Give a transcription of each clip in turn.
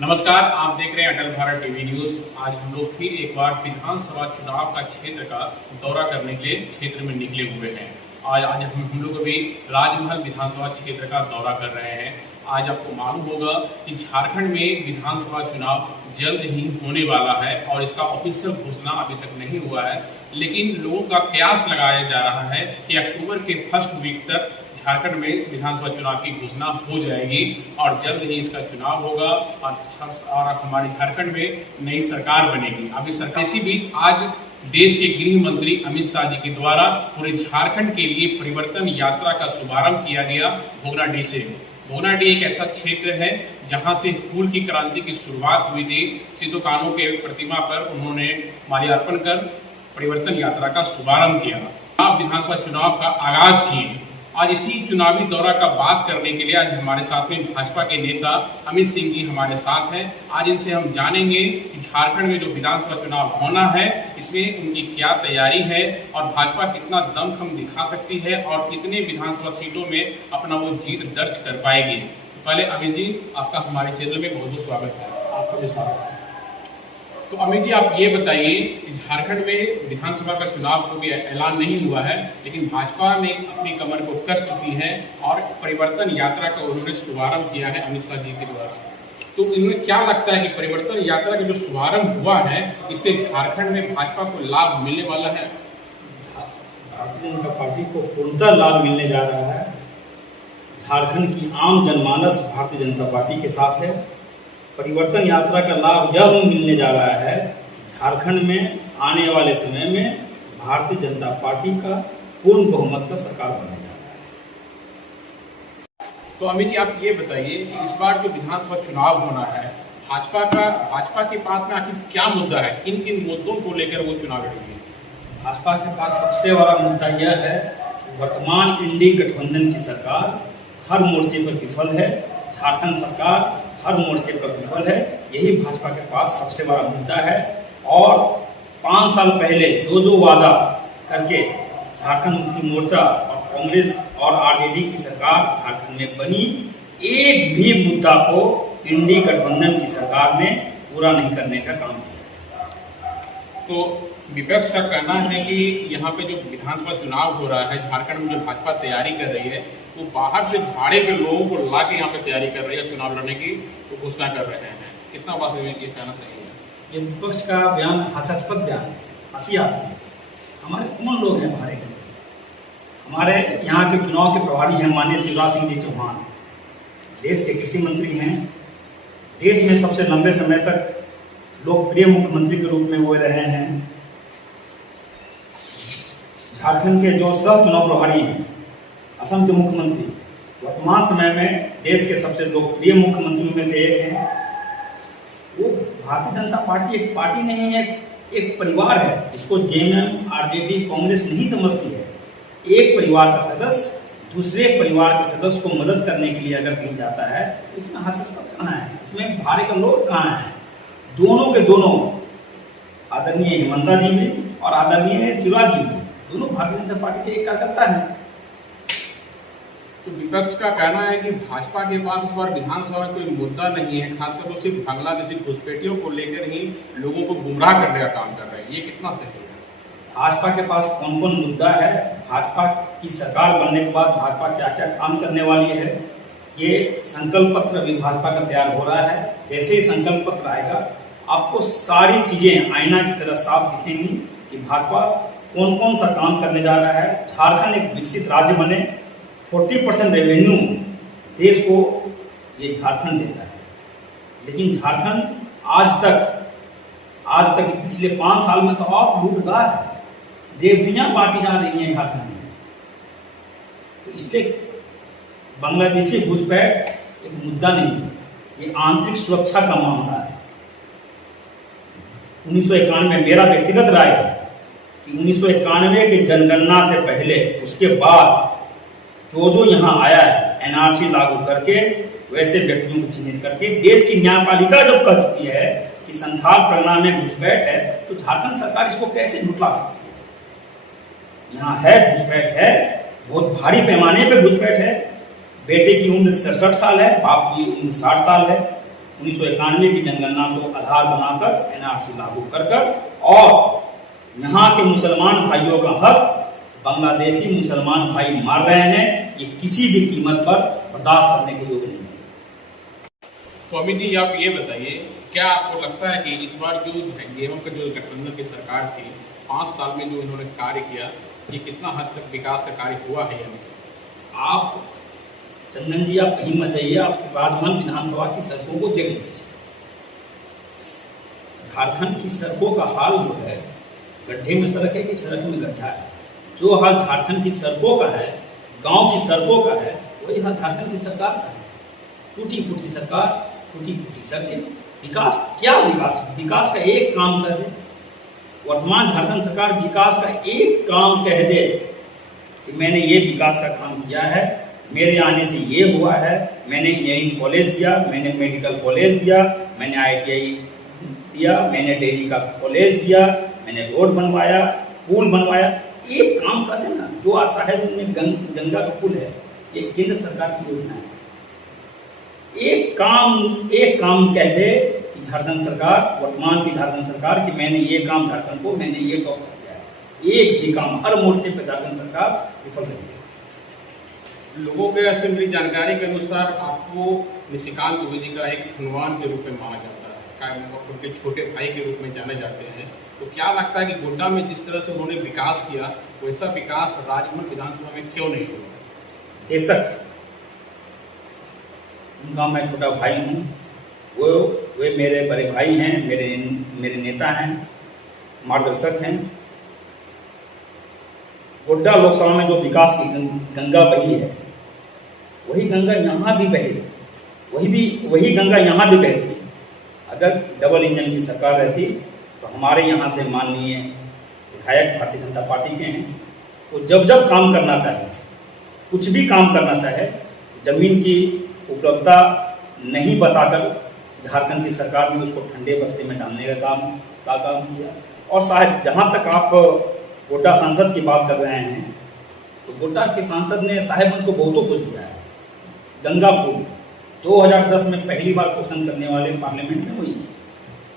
नमस्कार, आप देख रहे हैं अटल भारत टीवी न्यूज। आज हम लोग फिर एक बार विधानसभा चुनाव का क्षेत्र का दौरा करने के लिए क्षेत्र में निकले हुए हैं। आज हम लोग अभी राजमहल विधानसभा क्षेत्र का दौरा कर रहे हैं। आज आपको मालूम होगा कि झारखंड में विधानसभा चुनाव जल्द ही होने वाला है और इसका ऑफिशियल घोषणा अभी तक नहीं हुआ है, लेकिन लोगों का कयास लगाया जा रहा है कि अक्टूबर के फर्स्ट वीक तक झारखंड में विधानसभा चुनाव की घोषणा हो जाएगी और जल्द ही इसका चुनाव होगा और हमारे झारखंड में नई सरकार बनेगी। अभी इसी बीच आज देश के गृह मंत्री अमित शाह जी के द्वारा पूरे झारखंड के लिए परिवर्तन यात्रा का शुभारंभ किया गया भोगनाडीह से। भोगनाडीह एक ऐसा क्षेत्र है जहां से फूल की क्रांति की शुरुआत हुई थी। सिद्धो कान्हू के प्रतिमा पर उन्होंने माल्यार्पण कर परिवर्तन यात्रा का शुभारंभ किया। आप विधानसभा चुनाव का आगाज किए। आज इसी चुनावी दौरा का बात करने के लिए आज हमारे साथ में भाजपा के नेता अमित सिंह जी हमारे साथ हैं। आज इनसे हम जानेंगे कि झारखंड में जो विधानसभा चुनाव होना है इसमें उनकी क्या तैयारी है और भाजपा कितना दमखम दिखा सकती है और कितने विधानसभा सीटों में अपना वो जीत दर्ज कर पाएगी। पहले अमित जी, आपका हमारे चैनल में बहुत बहुत स्वागत है। आपका भी स्वागत है। तो अमित जी, आप ये बताइए कि झारखंड में विधानसभा का चुनाव को भी ऐलान नहीं हुआ है, लेकिन भाजपा ने अपनी कमर को कस चुकी है और परिवर्तन यात्रा का उन्होंने शुभारंभ किया है अमित शाह जी के द्वारा। तो इन्हें क्या लगता है कि परिवर्तन यात्रा का जो शुभारंभ हुआ है इससे झारखंड में भाजपा को लाभ मिलने वाला है? भारतीय जनता पार्टी को पूर्णतः लाभ मिलने जा रहा है। झारखंड की आम जनमानस भारतीय जनता पार्टी के साथ है। परिवर्तन यात्रा का लाभ यह मिलने जा रहा है, झारखंड में आने वाले समय में भारतीय जनता पार्टी का पूर्ण बहुमत का सरकार बनने जा रहा है। तो अमित जी, आप ये बताइए कि इस बार जो विधानसभा चुनाव होना है भाजपा के पास में आखिर क्या मुद्दा है? किन किन मुद्दों को लेकर वो चुनाव लड़ेगी? भाजपा के पास सबसे बड़ा मुद्दा यह है कि वर्तमान इंडी गठबंधन की सरकार हर मोर्चे पर विफल है। झारखंड सरकार हर मोर्चे पर विफल है। यही भाजपा के पास सबसे बड़ा मुद्दा है। और 5 साल पहले जो वादा करके झारखंड मुक्ति मोर्चा और कांग्रेस और आरजेडी की सरकार झारखंड में बनी, एक भी मुद्दा को इंडी गठबंधन की सरकार ने पूरा नहीं करने का काम किया। तो विपक्ष का कहना है कि यहाँ पे जो विधानसभा चुनाव हो रहा है झारखंड में, जो भाजपा तैयारी कर रही है वो बाहर से भाड़े के लोगों को ला के यहाँ पे तैयारी कर रही है, चुनाव लड़ने की तो घोषणा कर रहे हैं। कितना बात में ये कहना सही है? ये विपक्ष का बयान हास्यास्पद बयान है, हंसी आती है। हमारे कौन लोग हैं भाड़े के लोग? हमारे यहाँ के चुनाव के प्रभारी हैं माननीय शिवराज सिंह जी चौहान, देश के कृषि मंत्री हैं, देश में सबसे लंबे समय तक लोकप्रिय मुख्यमंत्री के रूप में वो रहे हैं। झारखंड के जो सह चुनाव प्रभारी हैं, असम के मुख्यमंत्री, वर्तमान समय में देश के सबसे लोकप्रिय मुख्यमंत्रियों में से एक हैं। वो भारतीय जनता पार्टी एक पार्टी नहीं है, एक परिवार है। इसको जेएमएम, आरजेडी, कांग्रेस नहीं समझती है। एक परिवार का सदस्य दूसरे परिवार के सदस्य को मदद करने के लिए अगर कहीं जाता है तो इसमें हास्यास्पद कहाँ है? इसमें भाड़े का लोग कहाँ है? दोनों के दोनों, आदरणीय हेमंता जी भी और आदरणीय शिवराज जी भी, दोनों भारतीय जनता पार्टी के एक कार्यकर्ता हैं। तो विपक्ष का कहना है कि भाजपा के पास इस बार विधानसभा में कोई मुद्दा नहीं है, खासकर वो सिर्फ बांग्लादेशी घुसपैठियों को लेकर ही लोगों को गुमराह करने का काम कर रहे हैं। ये कितना सही है? भाजपा के पास कौन कौन मुद्दा है, भाजपा की सरकार बनने के बाद भाजपा क्या क्या काम करने वाली है, ये संकल्प पत्र अभी भाजपा का तैयार हो रहा है। जैसे ही संकल्प पत्र आएगा आपको सारी चीज़ें आईना की तरह साफ दिखेंगी कि भाजपा कौन कौन सा काम करने जा रहा है। झारखंड एक विकसित राज्य बने, 40% रेवेन्यू देश को ये झारखंड देता है, लेकिन झारखंड आज तक पिछले 5 साल में तो आप लूटदार है, रेवड़ियाँ बांटी जा रही हैं झारखंड में। तो इसलिए बांग्लादेशी घुसपैठ एक मुद्दा नहीं है, ये आंतरिक सुरक्षा का मामला है। 1991 मेरा व्यक्तिगत राय है कि 1991 के जनगणना से पहले, उसके बाद जो यहाँ आया है एनआरसी लागू करके, वैसे व्यक्तियों को चिन्हित करके देश की न्यायपालिका जब कह चुकी है कि संथाल परगना में घुसपैठ है, तो झारखंड सरकार इसको कैसे झुठला सकती है? यहाँ है घुसपैठ है, बहुत भारी पैमाने पे घुसपैठ है। बेटे की उम्र 67 साल है, बाप की उम्र 60 साल है। 1991 की जनगणना को आधार बनाकर एनआरसी लागू कर और यहाँ के मुसलमान भाइयों का हक बांग्लादेशी मुसलमान भाई मार रहे हैं, ये किसी भी कीमत पर बर्दाश्त करने के योग्य नहीं है। तो अमित जी आप ये बताइए, क्या आपको लगता है कि इस बार जो गेहूं का जो गठबंधन की सरकार थी 5 साल में जो इन्होंने कार्य किया, ये कितना हद तक विकास का कार्य हुआ है? आप चंदन जी आप कहीं मत जाइए, आप राजभवन विधानसभा की सड़कों को देख लीजिए। झारखंड की सड़कों का हाल जो है, गड्ढे में सड़क है कि सड़क में गड्ढा है। जो हाल झारखंड की सड़कों का है, गांव की सड़कों का है, वही हाल झारखंड की सरकार का है। टूटी फूटी सरकार, टूटी फूटी सड़कें। विकास क्या विकास? विकास का एक काम कर दे, वर्तमान झारखंड सरकार विकास का एक काम कह दे कि मैंने ये विकास का काम किया है, मेरे आने से ये हुआ है, मैंने इंजीनियरिंग कॉलेज दिया, मैंने मेडिकल कॉलेज दिया, मैंने ITI दिया, मैंने डेयरी का कॉलेज दिया, मैंने रोड बनवाया, पुल बनवाया। एक काम कर देना। जो आज साहेब में गंगा का पुल है, ये केंद्र सरकार की योजना है। एक काम कह दे कि झारखंड सरकार, वर्तमान की झारखंड सरकार, कि मैंने ये काम झारखंड को, मैंने ये तोहफा दिया है। एक भी काम हर मोर्चे पर झारखंड सरकार विफल रही है। लोगों के से मेरी जानकारी के अनुसार आपको निशिकांत दुबे जी का एक धनवान के रूप में माना जाता है, उनके छोटे भाई के रूप में जाने जाते हैं। तो क्या लगता है कि गोड्डा में जिस तरह से उन्होंने विकास किया, वैसा विकास राजभवन विधानसभा में क्यों नहीं हुआ? बेशक उनका मैं छोटा भाई हूँ, वे मेरे बड़े भाई हैं, मेरे नेता हैं, मार्गदर्शक हैं। गोड्डा लोकसभा में जो विकास की गंगा बही है, वही गंगा यहाँ भी बहे, वही गंगा यहाँ भी बहती। अगर डबल इंजन की सरकार रहती तो हमारे यहाँ से माननीय विधायक भारतीय जनता पार्टी के हैं, तो जब काम करना चाहे, कुछ भी काम करना चाहे, जमीन की उपलब्धता नहीं बताकर झारखंड की सरकार ने उसको ठंडे बस्ते में डालने का काम किया। और शायद जहाँ तक आप गोड्डा सांसद की बात कर रहे हैं, तो गोड्डा के सांसद ने साहेबगंज को बहुतों कुछ दिया है। गंगा पुल 2010 में पहली बार क्वेश्चन करने वाले पार्लियामेंट में हुई।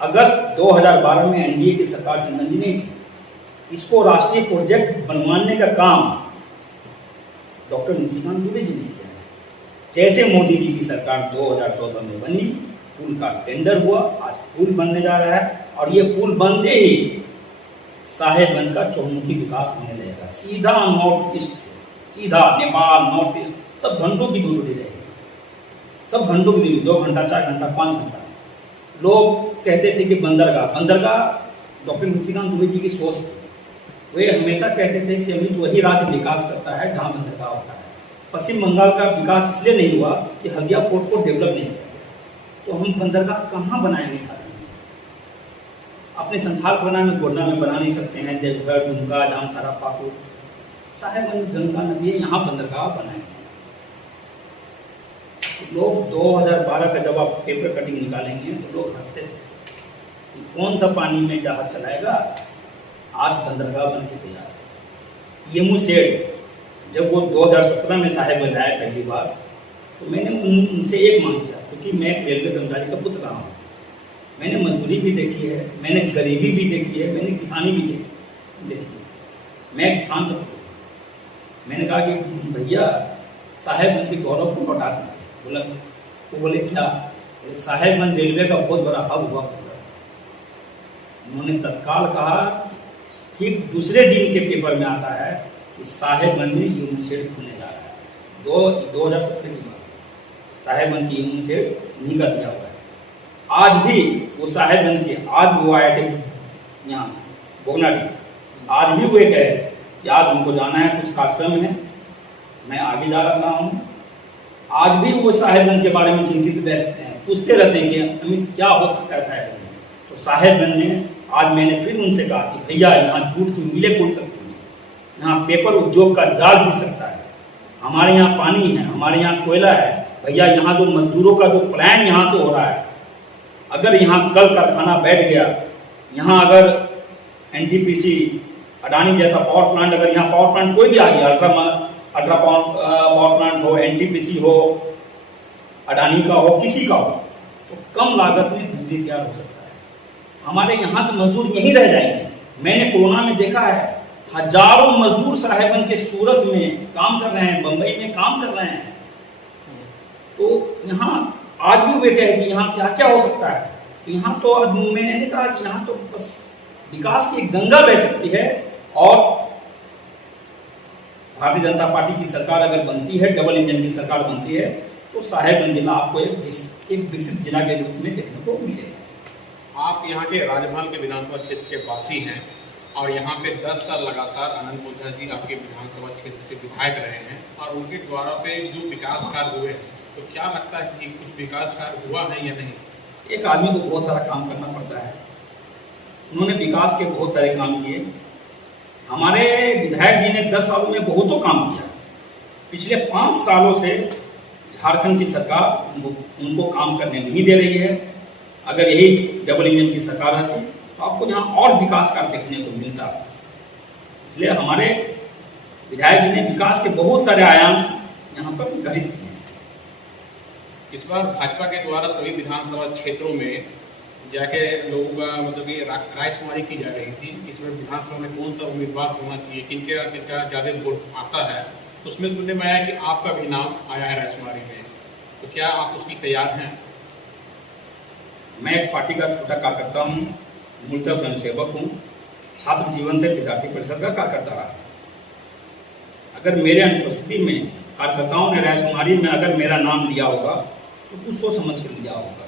अगस्त 2012 में एनडीए की सरकार चंदन जी ने इसको राष्ट्रीय प्रोजेक्ट बनवाने का काम डॉक्टर निशिकांत दुबे जी ने किया। जैसे मोदी जी की सरकार 2014 में बनी, पुल का टेंडर हुआ, आज पुल बनने जा रहा है, और ये पुल बनते ही साहेबगंज का चौमुखी विकास होने लगेगा। सीधा नॉर्थ ईस्ट से, सीधा नेपाल, नॉर्थ ईस्ट, सब घंटों की दूरी रहेगी, सब घंटों की दूरी, 2 घंटा, 4 घंटा, 5 घंटा। लोग कहते थे कि बंदरगाह डॉक्टर निशिकांत दुबे जी की सोच थी। वे हमेशा कहते थे कि अभी वही राज्य विकास करता है जहाँ बंदरगाह होता है। पश्चिम बंगाल का विकास इसलिए नहीं हुआ कि हल्दिया पोर्ट को डेवलप नहीं किया गया, तो हम बंदरगाह कहाँ बनाएंगे? अपने संथाल बनाने में, गोड्डा में बना नहीं सकते हैं। देवघर, डुमका, जामताड़ा, पाकुड़, साहेबगंज गंगा नदी है, यहाँ बंदरगाह बनाएंगे। तो लोग 2012 का जब आप पेपर कटिंग निकालेंगे तो लोग हंसते थे कि कौन सा पानी में जहाज चलाएगा, आज बंदरगाह बन के तैयार। येमू सेठ जब वो 2017 में साहेबगंज आए पहली बार, तो मैंने उनसे एक मांग किया, क्योंकि मैं एक रेलवे कर्मचारी का पुत्र रहा हूँ। मैंने मजदूरी भी देखी है, मैंने गरीबी भी देखी है, मैंने किसानी भी देखी है। मैं किसान का पुत्र। मैंने कहा कि भैया साहेबगंज के गौरव को लौटा दें। बोले क्या? साहेबगंज रेलवे का बहुत बड़ा हब हुआ। उन्होंने तत्काल कहा, ठीक दूसरे दिन के पेपर में आता है कि साहेबगंज में यूनियन शेड खुलने जा रहा है। 2017 की बात, साहेबगंज की यूनियन शेड निकल दिया हुआ है। आज भी वो साहेबगंज के, आज वो आए थे यहाँ बोगनाडी, आज भी वो कहे कि आज हमको जाना है, कुछ कार्यक्रम है, मैं आगे जा रहा हूँ। आज भी वो साहेबगंज के बारे में चिंतित रहते हैं, पूछते रहते हैं कि अमित क्या हो सकता है साहेबगंज में। तो साहेबगंज ने, आज मैंने फिर उनसे कहा कि भैया यहाँ झूठ की मिलें खोल सकती हैं, यहाँ पेपर उद्योग का जाल बिछ सकता है, हमारे यहाँ पानी है, हमारे यहाँ कोयला है। भैया यहाँ जो मजदूरों का जो प्लान यहाँ से हो रहा है, अगर यहाँ कल कारखाना बैठ गया, यहाँ अगर NTPC अडानी जैसा पावर प्लांट, अगर यहाँ पावर प्लांट कोई भी आ गया, अल्ट्रा पावर प्लांट हो, NTPC हो, अडानी का हो, किसी का हो, तो कम लागत में बिजली तैयार हो सकता है। हमारे यहाँ तो मजदूर यहीं रह जाएंगे। मैंने कोरोना में देखा है, हजारों मजदूर साहेबगंज के सूरत में काम कर रहे हैं, बंबई में काम कर रहे हैं। तो यहाँ आज भी वे कहे कि यहाँ क्या क्या हो सकता है। तो यहाँ तो मैंने नहीं कहा कि यहाँ तो बस विकास की एक गंगा बह सकती है। और भारतीय जनता पार्टी की सरकार अगर बनती है, डबल इंजन की सरकार बनती है, तो साहेबगंज जिला आपको एक विकसित जिला के रूप में देखने को मिलेगा। आप यहाँ के राजमहल के विधानसभा क्षेत्र के वासी हैं और यहाँ पे 10 साल लगातार अनंत ओझा जी आपके विधानसभा क्षेत्र से विधायक रहे हैं और उनके द्वारा पे जो विकास कार्य हुए हैं, तो क्या लगता है कि कुछ विकास कार्य हुआ है या नहीं? एक आदमी को बहुत सारा काम करना पड़ता है। उन्होंने विकास के बहुत सारे काम किए। हमारे विधायक जी ने 10 सालों में बहुतों काम किया। पिछले 5 सालों से झारखंड की सरकार उनको काम करने नहीं दे रही है। अगर यही डबल इंजन की सरकार है तो आपको यहाँ और विकास कार्य देखने को मिलता। इसलिए हमारे विधायक जी ने विकास के बहुत सारे आयाम यहाँ पर गठित किए। इस बार भाजपा के द्वारा सभी विधानसभा क्षेत्रों में जाके लोगों का मतलब ये रायशुमारी की जा रही थी। इसमें विधानसभा में कौन सा उम्मीदवार होना चाहिए, किनका ज़्यादा वोट आता है, तो उसमें सुनने में आया कि आपका भी नाम आया है रायशुमारी में। तो क्या आप उसकी तैयार हैं? मैं एक पार्टी का छोटा कार्यकर्ता हूँ, मूलतः स्वयंसेवक हूँ, छात्र जीवन से विद्यार्थी परिषद का कार्यकर्ता रहा। अगर मेरे अनुपस्थिति में कार्यकर्ताओं ने रायशुमारी में अगर मेरा नाम लिया होगा तो कुछ सोच समझ कर लिया होगा।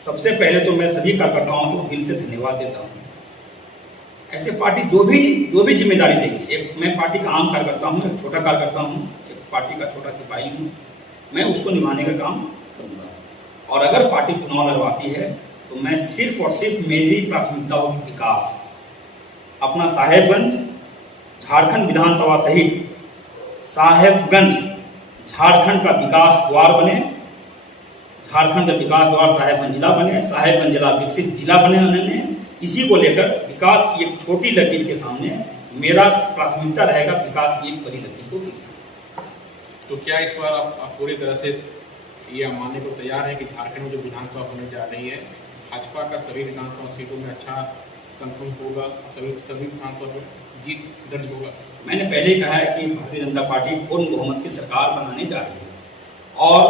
सबसे पहले तो मैं सभी कार्यकर्ताओं को दिल से धन्यवाद देता हूँ। ऐसे पार्टी जो भी जिम्मेदारी देगी, एक मैं पार्टी का आम कार्यकर्ता हूँ, एक छोटा कार्यकर्ता हूँ, एक पार्टी का छोटा सिपाही हूँ, मैं उसको निभाने का काम करूँगा। और अगर पार्टी चुनाव लड़वाती है तो मैं सिर्फ और सिर्फ मेरी प्राथमिकता होगी विकास। अपना साहेबगंज झारखंड विधानसभा सहित साहेबगंज झारखंड का विकास द्वार बने, झारखंड का विकास द्वार साहेबगंज जिला बने, साहेबगंज जिला विकसित जिला बने। इसी को लेकर विकास की एक छोटी लकीर के सामने मेरा प्राथमिकता रहेगा विकास की एक बड़ी लकीर को खींचना। तो क्या इस बार आप पूरी तरह से ये मानने को तैयार है कि झारखंड में जो विधानसभा होने जा रही है, भाजपा का सभी विधानसभा सीटों में अच्छा कंफर्म होगा, सभी विधानसभा में जीत दर्ज होगा? मैंने पहले ही कहा है कि भारतीय जनता पार्टी पूर्ण बहुमत की सरकार बनाने जा रही है और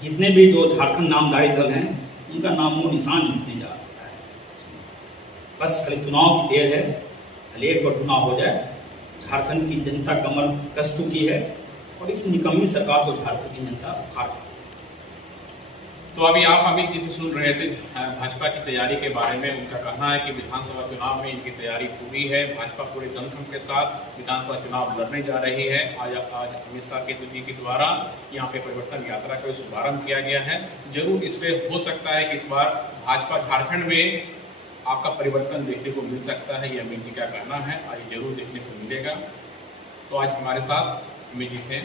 जितने भी जो झारखंड नामधारी दल हैं उनका नामो निशान मिटने जा रहा है। बस खाली चुनाव की देर है, खाली एक बार चुनाव हो जाए। झारखंड की जनता कमर कस चुकी है और इस निकम्मी सरकार को झारखंड की जनता हार। तो अभी आप अमित जी से सुन रहे थे भाजपा की तैयारी के बारे में। उनका कहना है कि विधानसभा चुनाव में इनकी तैयारी पूरी है। भाजपा पूरे दमखम के साथ विधानसभा चुनाव लड़ने जा रही है। आज अमित शाह जी के द्वारा यहाँ पे परिवर्तन यात्रा का शुभारंभ किया गया है। जरूर इसमें हो सकता है कि इस बार भाजपा झारखंड में आपका परिवर्तन देखने को मिल सकता है। ये अमित जी का कहना है, आज जरूर देखने को मिलेगा। तो आज हमारे साथ अमित जी थे।